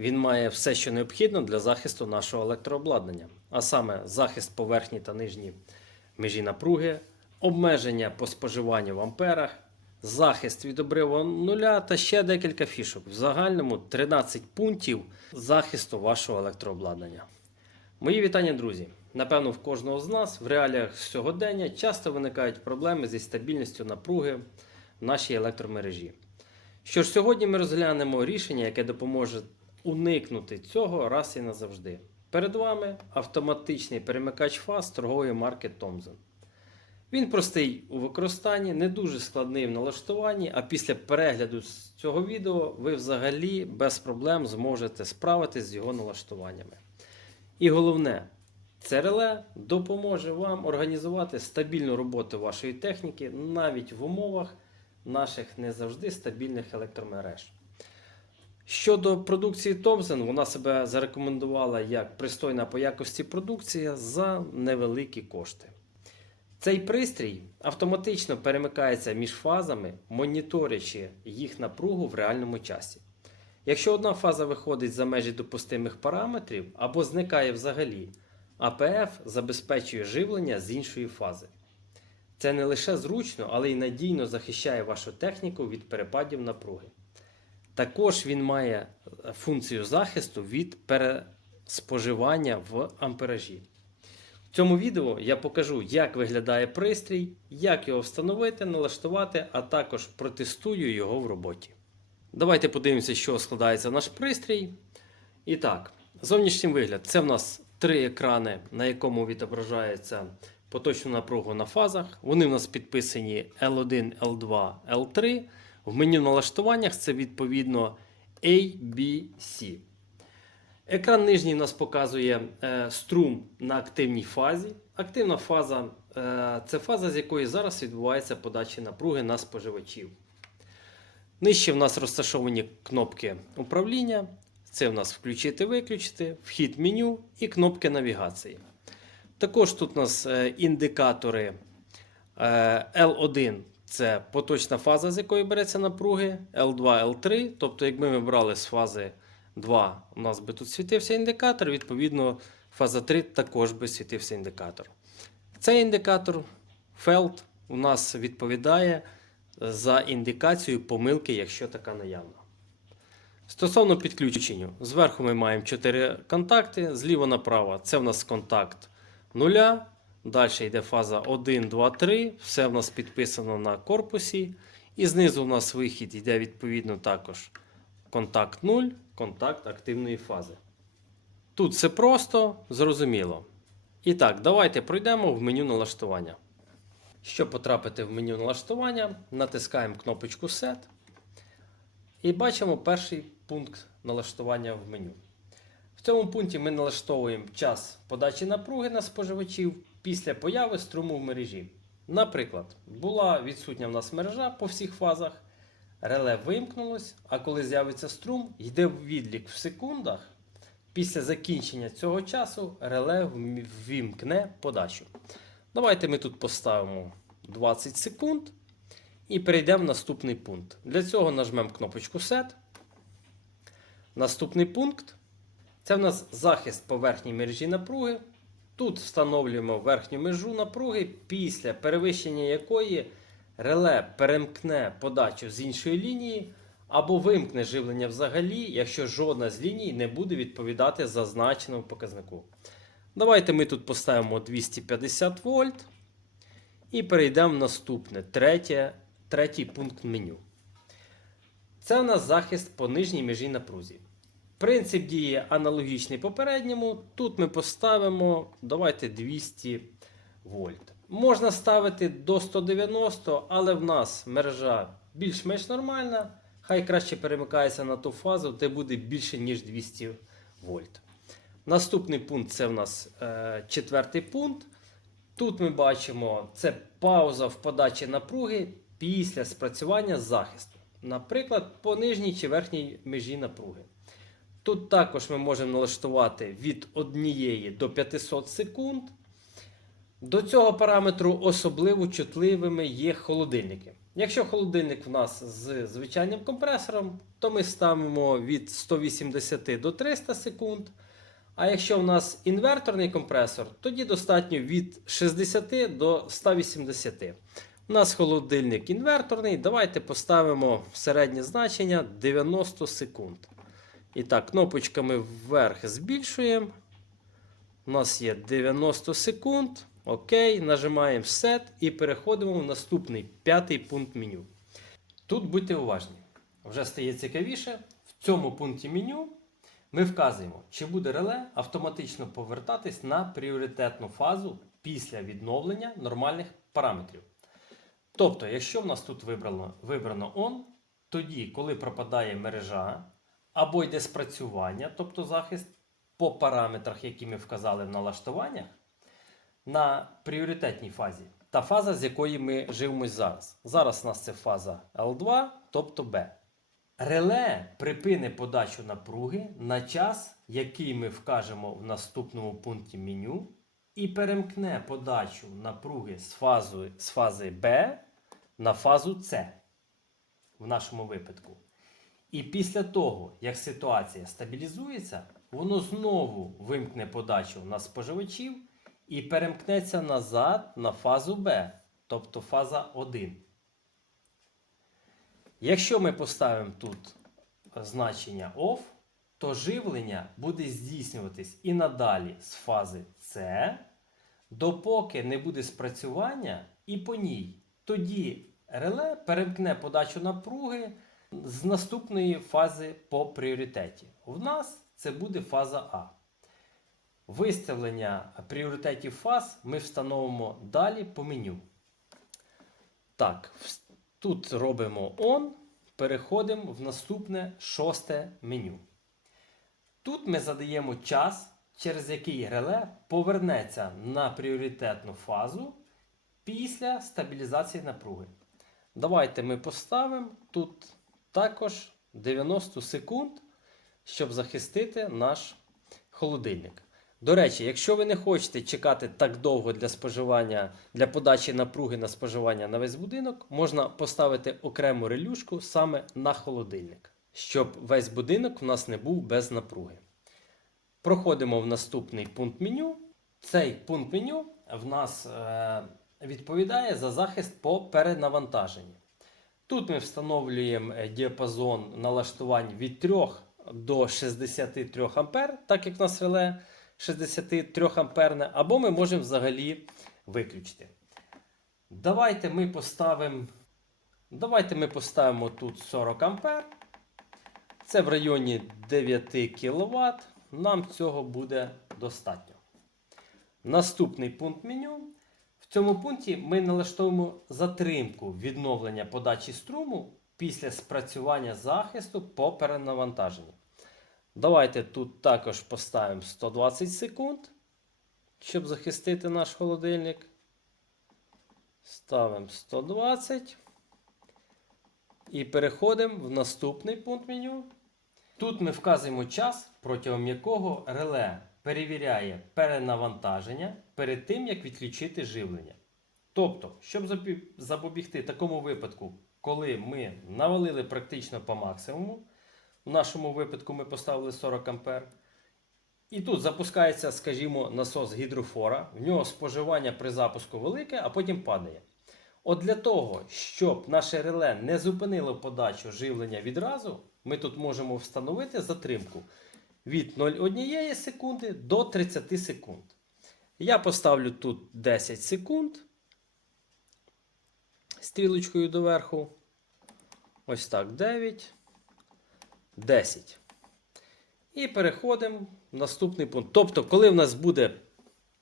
Він має все, що необхідно для захисту нашого електрообладнання, а саме захист поверхні та нижні межі напруги, обмеження по споживанню в амперах, захист від обриву нуля та ще декілька фішок. В загальному 13 пунктів захисту вашого електрообладнання. Мої вітання, друзі! Напевно, в кожного з нас в реаліях сьогодення часто виникають проблеми зі стабільністю напруги в нашій електромережі. Що ж, сьогодні ми розглянемо рішення, яке допоможе уникнути цього раз і назавжди. Перед вами автоматичний перемикач фаз торгової марки Thomson. Він простий у використанні, не дуже складний в налаштуванні, а після перегляду цього відео ви взагалі без проблем зможете справитись з його налаштуваннями. І головне, це реле допоможе вам організувати стабільну роботу вашої техніки навіть в умовах наших не завжди стабільних електромереж. Щодо продукції Thomson, вона себе зарекомендувала як пристойна по якості продукція за невеликі кошти. Цей пристрій автоматично перемикається між фазами, моніторячи їх напругу в реальному часі. Якщо одна фаза виходить за межі допустимих параметрів або зникає взагалі, АПФ забезпечує живлення з іншої фази. Це не лише зручно, але й надійно захищає вашу техніку від перепадів напруги. Також він має функцію захисту від переспоживання в амперажі. В цьому відео я покажу, як виглядає пристрій, як його встановити, налаштувати, а також протестую його в роботі. Давайте подивимося, чого складається наш пристрій. І так, зовнішній вигляд це в нас три екрани, на якому відображається поточну напругу на фазах. Вони в нас підписані L1, L2, L3. В меню налаштуваннях це відповідно A, B, C. Екран нижній у нас показує е, струм на активній фазі. Активна фаза е, це фаза, з якої зараз відбувається подача напруги на споживачів. Нижче в нас розташовані кнопки управління. Це в нас включити-виключити, вхід меню і кнопки навігації. Також тут у нас е, індикатори е, L1 це поточна фаза, з якої береться напруги, L2, L3. Тобто, якби ми брали з фази 2, у нас би тут світився індикатор, відповідно, фаза 3 також би світився індикатор. Цей індикатор FELT у нас відповідає за індикацію помилки, якщо така наявна. Стосовно підключення, зверху ми маємо 4 контакти, зліва направо це в нас контакт 0. Далі йде фаза 1, 2, 3. Все в нас підписано на корпусі. І знизу у нас вихід йде відповідно також контакт 0, контакт активної фази. Тут все просто, зрозуміло. І так, давайте пройдемо в меню налаштування. Щоб потрапити в меню налаштування, натискаємо кнопочку Set. І бачимо перший пункт налаштування в меню. В цьому пункті ми налаштовуємо час подачі напруги на споживачів після появи струму в мережі. Наприклад, була відсутня в нас мережа по всіх фазах, реле вимкнулось, а коли з'явиться струм, йде відлік в секундах. Після закінчення цього часу реле ввімкне подачу. Давайте ми тут поставимо 20 секунд і перейдемо в наступний пункт. Для цього нажмемо кнопочку Set. Наступний пункт це в нас захист поверхні мережі напруги. Тут встановлюємо верхню межу напруги, після перевищення якої реле перемкне подачу з іншої лінії або вимкне живлення взагалі, якщо жодна з ліній не буде відповідати зазначеному показнику. Давайте ми тут поставимо 250 вольт і перейдемо в наступне, третє, третій пункт меню. Це у нас захист по нижній межі напрузі. Принцип діє аналогічний попередньому. Тут ми поставимо давайте 200 вольт. Можна ставити до 190, але в нас мережа більш-менш нормальна. Хай краще перемикається на ту фазу, де буде більше, ніж 200 вольт. Наступний пункт це в нас е, четвертий пункт. Тут ми бачимо це пауза в подачі напруги після спрацювання захисту. Наприклад, по нижній чи верхній межі напруги. Тут також ми можемо налаштувати від 1 до 500 секунд. До цього параметру особливо чутливими є холодильники. Якщо холодильник в нас з звичайним компресором, то ми ставимо від 180 до 300 секунд. А якщо в нас інверторний компресор, тоді достатньо від 60 до 180. У нас холодильник інверторний. Давайте поставимо середнє значення 90 секунд. І так, кнопочками вверх збільшуємо. У нас є 90 секунд. Окей, нажимаємо Set і переходимо в наступний п'ятий пункт меню. Тут будьте уважні. Вже стає цікавіше. В цьому пункті меню ми вказуємо, чи буде реле автоматично повертатись на пріоритетну фазу після відновлення нормальних параметрів. Тобто, якщо в нас тут вибрано, вибрано ON, тоді, коли пропадає мережа або йде спрацювання, тобто захист по параметрах, які ми вказали в налаштуваннях, на пріоритетній фазі. Та фаза, з якої ми живемось зараз. Зараз у нас це фаза L2, тобто B. Реле припине подачу напруги на час, який ми вкажемо в наступному пункті меню, і перемкне подачу напруги з, фазою, з фази B на фазу C в нашому випадку. І після того, як ситуація стабілізується, воно знову вимкне подачу на споживачів і перемкнеться назад на фазу B, тобто фаза 1. Якщо ми поставимо тут значення OFF, то живлення буде здійснюватись і надалі з фази C, допоки не буде спрацювання і по ній. Тоді реле перемкне подачу напруги з наступної фази по пріоритеті. У нас це буде фаза А. Виставлення пріоритетів фаз ми встановимо далі по меню. Так, тут робимо ON, переходимо в наступне шосте меню. Тут ми задаємо час, через який реле повернеться на пріоритетну фазу після стабілізації напруги. Давайте ми поставимо тут також 90 секунд, щоб захистити наш холодильник. До речі, якщо ви не хочете чекати так довго для споживання, для подачі напруги на споживання на весь будинок, можна поставити окрему релюшку саме на холодильник, щоб весь будинок в нас не був без напруги. Проходимо в наступний пункт меню. Цей пункт меню в нас е, відповідає за захист по перенавантаженню. Тут ми встановлюємо е, діапазон налаштувань від 3 до 63 А, так як в нас реле 63 амперне, або ми можемо взагалі виключити. Давайте ми поставимо, давайте ми поставимо тут 40 ампер. Це в районі 9 кВт. Нам цього буде достатньо. Наступний пункт меню. Цьому пункті ми налаштовуємо затримку відновлення подачі струму після спрацювання захисту по перенавантаженню. Давайте тут також поставимо 120 секунд, щоб захистити наш холодильник. Ставимо 120. І переходимо в наступний пункт меню. Тут ми вказуємо час, протягом якого реле перевіряє перенавантаження перед тим, як відключити живлення. Тобто, щоб запобігти такому випадку, коли ми навалили практично по максимуму, в нашому випадку ми поставили 40 А. І тут запускається, скажімо, насос гідрофора. В нього споживання при запуску велике, а потім падає. От для того, щоб наше реле не зупинило подачу живлення відразу, ми тут можемо встановити затримку від 0,1 секунди до 30 секунд. Я поставлю тут 10 секунд стрілочкою доверху. Ось так, 9, 10. І переходимо в наступний пункт. Тобто, коли в нас буде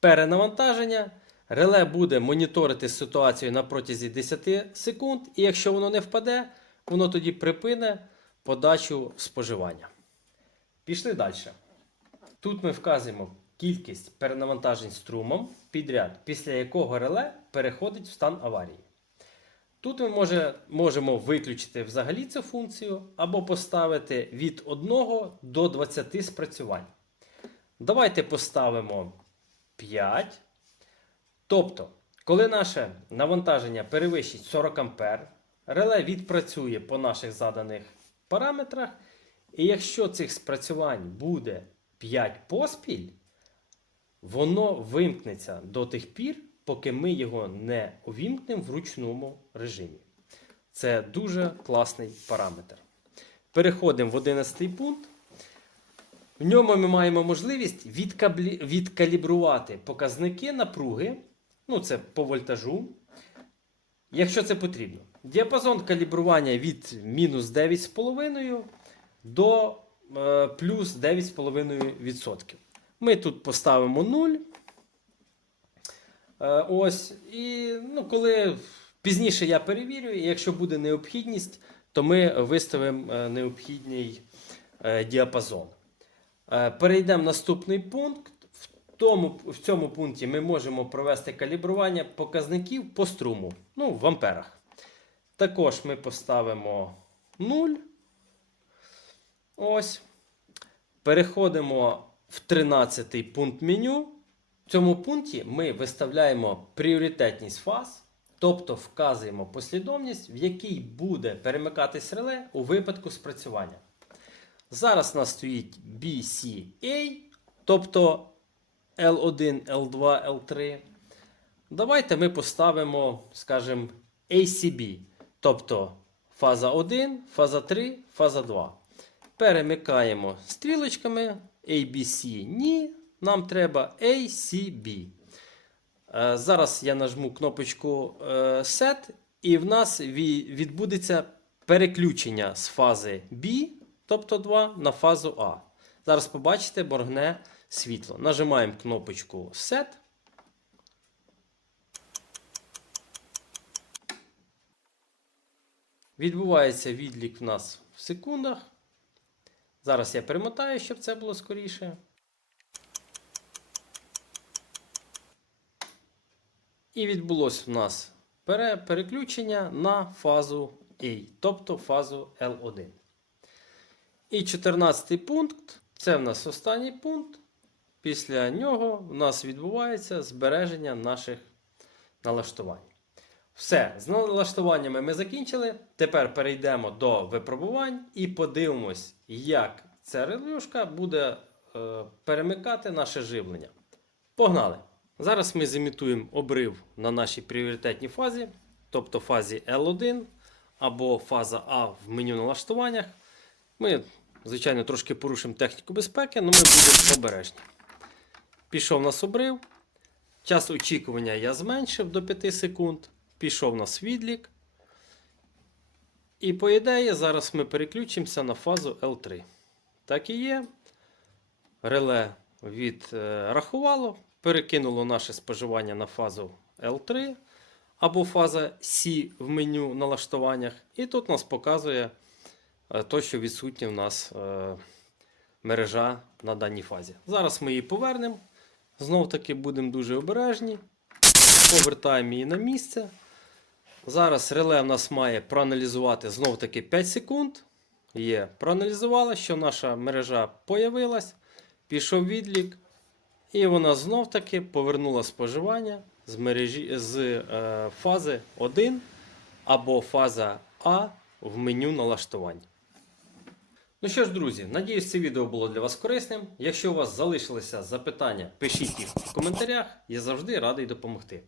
перенавантаження, реле буде моніторити ситуацію на протязі 10 секунд, і якщо воно не впаде, воно тоді припине подачу споживання. Пішли далі. Тут ми вказуємо кількість перенавантажень струмом підряд, після якого реле переходить в стан аварії. Тут ми може, можемо виключити взагалі цю функцію або поставити від 1 до 20 спрацювань. Давайте поставимо 5. Тобто, коли наше навантаження перевищить 40 А, Реле відпрацює по наших заданих параметрах. І якщо цих спрацювань буде 5 поспіль, воно вимкнеться до тих пір, поки ми його не увімкнемо в ручному режимі. Це дуже класний параметр. Переходимо в 11 пункт. В ньому ми маємо можливість відкаблі- відкалібрувати показники напруги. Ну, це по вольтажу. Якщо це потрібно. Діапазон калібрування від мінус 9,5 до е, плюс 9,5%. Ми тут поставимо 0. Е, ось. І ну, коли пізніше я перевірю, і якщо буде необхідність, то ми виставимо е, необхідний е, діапазон. Е, Перейдемо в наступний пункт. В, тому, в цьому пункті ми можемо провести калібрування показників по струму, ну, в амперах. Також ми поставимо 0. Ось. Переходимо в 13-й пункт меню. В цьому пункті ми виставляємо пріоритетність фаз, тобто вказуємо послідовність, в якій буде перемикатись реле у випадку спрацювання. Зараз у нас стоїть BCA, тобто L1, L2, L3. Давайте ми поставимо, скажімо, ACB, тобто фаза 1, фаза 3, фаза 2. Перемикаємо стрілочками ABC. Ні, нам треба ACB. Е, Зараз я нажму кнопочку е, Set, і в нас відбудеться переключення з фази B, тобто 2, на фазу А. Зараз побачите боргне світло. Нажимаємо кнопочку Set. Відбувається відлік в нас в секундах. Зараз я перемотаю, щоб це було скоріше. І відбулося в нас переключення на фазу A, тобто фазу L1. І 14 пункт це в нас останній пункт. Після нього в нас відбувається збереження наших налаштувань. Все, з налаштуваннями ми закінчили. Тепер перейдемо до випробувань і подивимось, як ця релюшка буде е, перемикати наше живлення. Погнали! Зараз ми зімітуємо обрив на нашій пріоритетній фазі, тобто фазі L1 або фаза А в меню налаштуваннях. Ми, звичайно, трошки порушимо техніку безпеки, але ми будемо обережні. Пішов у нас обрив. Час очікування я зменшив до 5 секунд. Пішов у нас відлік. І по ідеї, зараз ми переключимося на фазу L3. Так і є. Реле відрахувало, перекинуло наше споживання на фазу L3 або фаза C в меню налаштуваннях. І тут нас показує е, то, що відсутня в нас е, мережа на даній фазі. Зараз ми її повернемо. Знов таки будемо дуже обережні. Повертаємо її на місце. Зараз реле в нас має проаналізувати знов таки 5 секунд. Є, проаналізувала, що наша мережа появилась, пішов відлік, і вона знов таки повернула споживання з, мережі, з е, фази 1 або фаза А в меню налаштувань. Ну що ж, друзі, надіюсь, це відео було для вас корисним. Якщо у вас залишилися запитання, пишіть їх в коментарях, я завжди радий допомогти.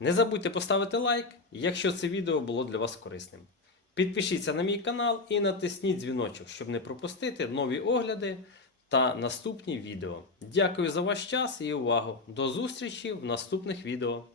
Не забудьте поставити лайк, якщо це відео було для вас корисним. Підпишіться на мій канал і натисніть дзвіночок, щоб не пропустити нові огляди та наступні відео. Дякую за ваш час і увагу. До зустрічі в наступних відео.